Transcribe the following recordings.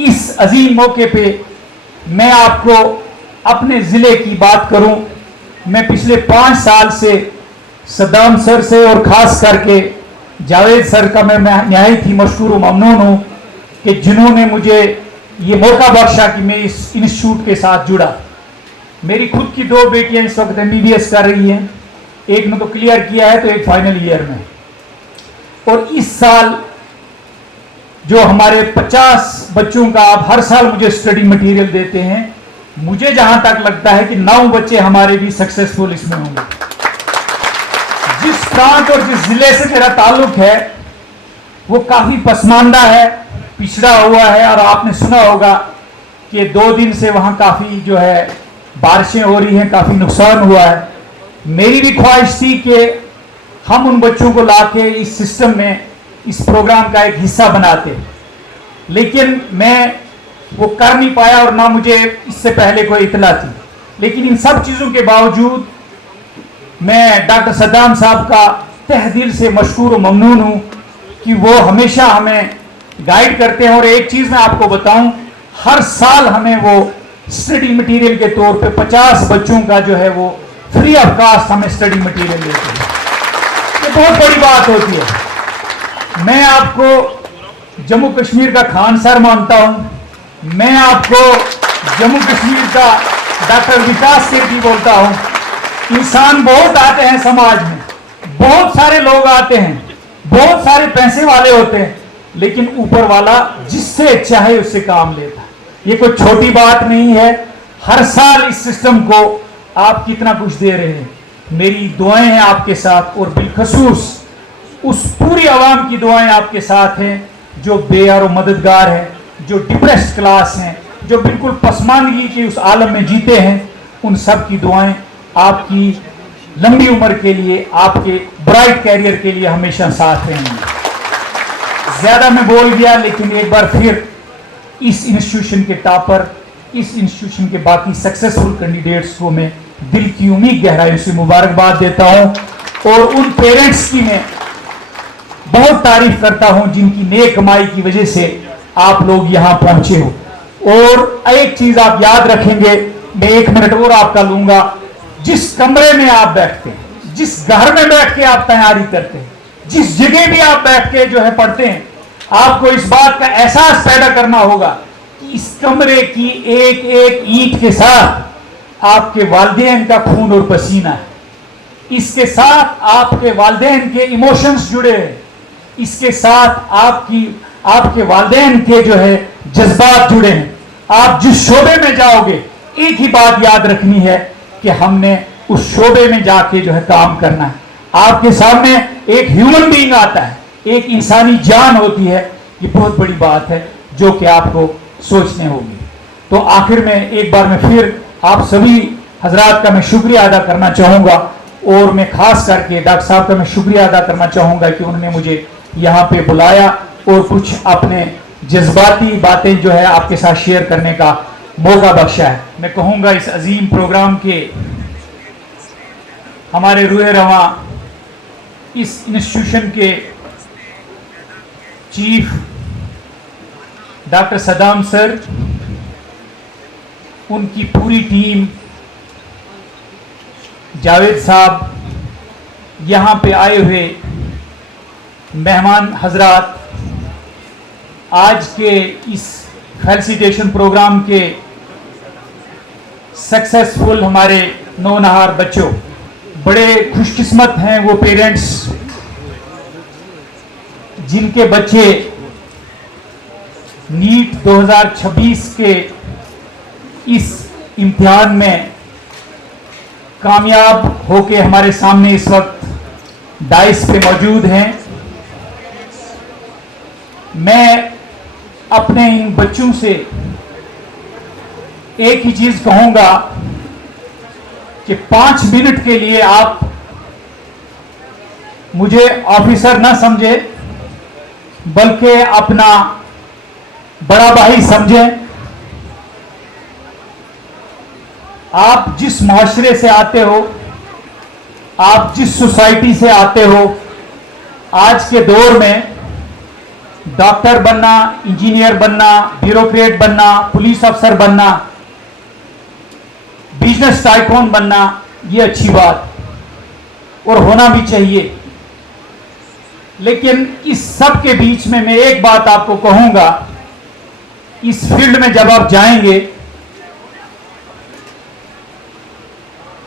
इस अजीम मौके पे मैं आपको अपने ज़िले की बात करूं, मैं पिछले 5 साल से सद्दाम सर से और ख़ास करके जावेद सर का मैं नहायत ही मशकूर व ममनून हूं कि जिन्होंने मुझे ये मौका बख्शा कि मैं इस इंस्टीट्यूट के साथ जुड़ा। मेरी खुद की 2 बेटियां इस वक्त MBBS कर रही हैं, एक ने तो क्लियर किया है तो एक फाइनल ईयर में। और इस साल जो हमारे 50 बच्चों का आप हर साल मुझे स्टडी मटेरियल देते हैं, मुझे जहां तक लगता है कि 9 बच्चे हमारे भी सक्सेसफुल इसमें होंगे। जिस प्रांत और जिस जिले से मेरा ताल्लुक है वो काफी पसमानदा है, पिछड़ा हुआ है, और आपने सुना होगा कि 2 दिन से वहां काफी जो है बारिशें हो रही हैं, काफी नुकसान हुआ है। मेरी भी ख्वाहिश थी कि हम उन बच्चों को लाके इस सिस्टम में इस प्रोग्राम का एक हिस्सा बनाते, लेकिन मैं वो कर नहीं पाया और ना मुझे इससे पहले कोई इतला थी। लेकिन इन सब चीज़ों के बावजूद मैं डॉक्टर सद्दाम साहब का तह दिल से मशकूर व ममनून हूँ कि वो हमेशा हमें गाइड करते हैं। और एक चीज़ मैं आपको बताऊं, हर साल हमें वो स्टडी मटेरियल के तौर पे 50 बच्चों का जो है वो फ्री ऑफ कास्ट हमें स्टडी मटेरियल देते हैं। ये बहुत बड़ी बात होती है। मैं आपको जम्मू कश्मीर का खान सर मानता हूँ, मैं आपको जम्मू कश्मीर का डॉक्टर विकास सेठी बोलता हूँ। इंसान बहुत आते हैं समाज में, बहुत सारे लोग आते हैं, बहुत सारे पैसे वाले होते हैं, लेकिन ऊपर वाला जिससे चाहे उससे काम लेता है। ये कोई छोटी बात नहीं है। हर साल इस सिस्टम को आप कितना कुछ दे रहे हैं। मेरी दुआएं हैं आपके साथ, और बिलखसूस उस पूरी आवाम की दुआएं आपके साथ हैं जो बेयार और मददगार हैं, जो डिप्रेस्ड क्लास हैं, जो बिल्कुल पसमानदगी के उस आलम में जीते हैं। उन सब की दुआएं आपकी लंबी उम्र के लिए, आपके ब्राइट कैरियर के लिए हमेशा साथ रहेंगी। ज्यादा मैं बोल गया, लेकिन एक बार फिर इस इंस्टीट्यूशन के टॉपर, इस इंस्टीट्यूशन के बाकी सक्सेसफुल कैंडिडेट्स को मैं दिल की उम्मीद गहराई से मुबारकबाद देता हूं। और उन पेरेंट्स की मैं बहुत तारीफ करता हूं जिनकी नेक कमाई की वजह से आप लोग यहां पहुंचे हो। और एक चीज आप याद रखेंगे, मैं 1 मिनट और आपका लूंगा। जिस कमरे में आप बैठते हैं, जिस घर में बैठ के आप तैयारी करते हैं, जिस जगह भी आप बैठ के जो है पढ़ते हैं, आपको इस बात का एहसास पैदा करना होगा कि इस कमरे की एक एक ईंट के साथ आपके वालिदैन का खून और पसीना है, इसके साथ आपके वालिदैन के इमोशंस जुड़े हैं, इसके साथ आपके वालिदैन के जो है जज्बात जुड़े हैं। आप जिस शोबे में जाओगे, एक ही बात याद रखनी है कि हमने उस शोबे में जाके जो है काम करना है। आपके सामने एक ह्यूमन बीइंग आता है, एक इंसानी जान होती है। ये बहुत बड़ी बात है जो कि आपको सोचने होगी। तो आखिर में एक बार मैं फिर आप सभी हजरात का मैं शुक्रिया अदा करना चाहूँगा, और मैं खास करके डॉक्टर साहब का मैं शुक्रिया अदा करना चाहूँगा कि उन्होंने मुझे यहाँ पे बुलाया और कुछ अपने जज्बाती बातें जो है आपके साथ शेयर करने का मौका बख्शा है। मैं कहूँगा इस अजीम प्रोग्राम के हमारे रूहे रवां इस इंस्टीट्यूशन के चीफ डॉक्टर सद्दाम सर, उनकी पूरी टीम, जावेद साहब, यहाँ पे आए हुए मेहमान हजरात, आज के इस फेलिसिटेशन प्रोग्राम के सक्सेसफुल हमारे नौनहार बच्चों, बड़े खुशकिस्मत हैं वो पेरेंट्स जिनके बच्चे नीट 2026 के इस इम्तिहान में कामयाब होके हमारे सामने इस वक्त डाइस पे मौजूद हैं। मैं अपने इन बच्चों से एक ही चीज कहूंगा कि 5 मिनट के लिए आप मुझे ऑफिसर ना समझे, बल्कि अपना बड़ा भाई समझें। आप जिस माशरे से आते हो, आप जिस सोसाइटी से आते हो, आज के दौर में डॉक्टर बनना, इंजीनियर बनना, ब्यूरोक्रेट बनना, पुलिस अफसर बनना, बिजनेस टाइकून बनना, ये अच्छी बात और होना भी चाहिए। लेकिन इस सब के बीच में मैं एक बात आपको कहूंगा, इस फील्ड में जब आप जाएंगे,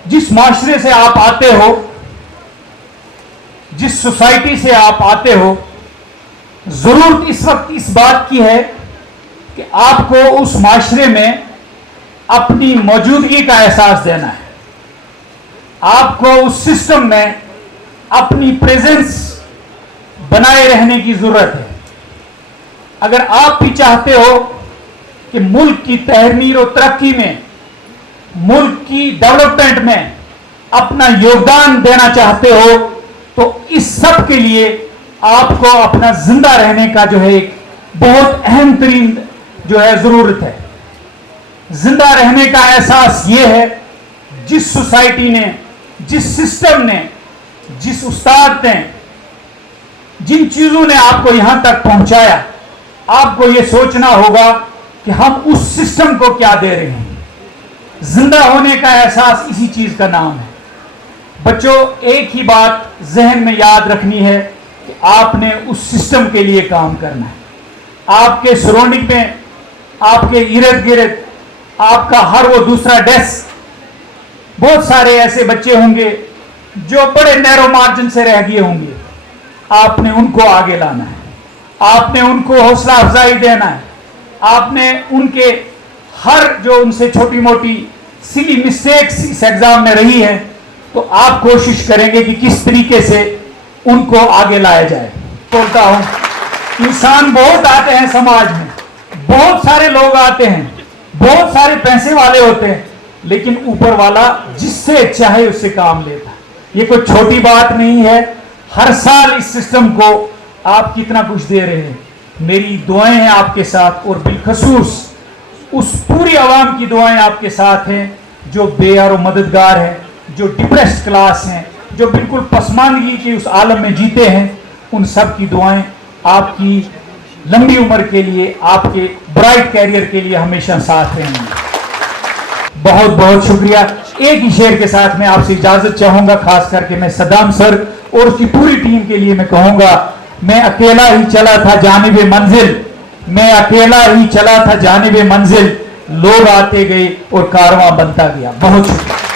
जिस माशरे से आप आते हो, जिस सोसाइटी से आप आते हो, जरूरत इस वक्त इस बात की है कि आपको उस माशरे में अपनी मौजूदगी का एहसास देना है। आपको उस सिस्टम में अपनी प्रेजेंस बनाए रहने की जरूरत है। अगर आप भी चाहते हो कि मुल्क की तहमीर और तरक्की में, मुल्क की डेवलपमेंट में अपना योगदान देना चाहते हो, तो इस सब के लिए आपको अपना जिंदा रहने का जो है एक बहुत अहम तरीन जो है जरूरत है। जिंदा रहने का एहसास ये है, जिस सोसाइटी ने, जिस सिस्टम ने, जिस उस्ताद ने, जिन चीजों ने आपको यहां तक पहुंचाया, आपको यह सोचना होगा कि हम उस सिस्टम को क्या दे रहे हैं। जिंदा होने का एहसास इसी चीज का नाम है। बच्चों, एक ही बात जहन में याद रखनी है कि आपने उस सिस्टम के लिए काम करना है। आपके सराउंडिंग में, आपके इर्द गिर्द, आपका हर वो दूसरा डेस्क, बहुत सारे ऐसे बच्चे होंगे जो बड़े नैरो मार्जिन से रह गए होंगे। आपने उनको आगे लाना है, आपने उनको हौसला अफजाई देना है, आपने उनके हर जो उनसे छोटी मोटी सिली मिस्टेक्स इस एग्जाम में रही है, तो आप कोशिश करेंगे कि किस तरीके से उनको आगे लाया जाए। बोलता हूं, इंसान बहुत आते हैं समाज में, बहुत सारे लोग आते हैं, बहुत सारे पैसे वाले होते हैं, लेकिन ऊपर वाला जिससे चाहे उससे काम लेता है। ये कोई छोटी बात नहीं है। हर साल इस सिस्टम को आप कितना कुछ दे रहे हैं। मेरी दुआएं हैं आपके साथ, और बिलखसूस उस पूरी आवाम की दुआएं आपके साथ हैं जो बेयारो मददगार हैं, जो डिप्रेस्ड क्लास हैं, जो बिल्कुल पसमानदगी के उस आलम में जीते हैं। उन सब की दुआएं आपकी लंबी उम्र के लिए, आपके ब्राइट कैरियर के लिए हमेशा साथ रहेंगी। बहुत बहुत शुक्रिया। एक ही शेर के साथ मैं आपसे इजाजत चाहूंगा। खास करके मैं सद्दाम सर और उसकी पूरी टीम के लिए मैं कहूंगा, मैं अकेला ही चला था जानिबे मंजिल, मैं अकेला ही चला था जानिबे मंजिल, लोग आते गए और कारवां बनता गया। बहुत शुक्रिया।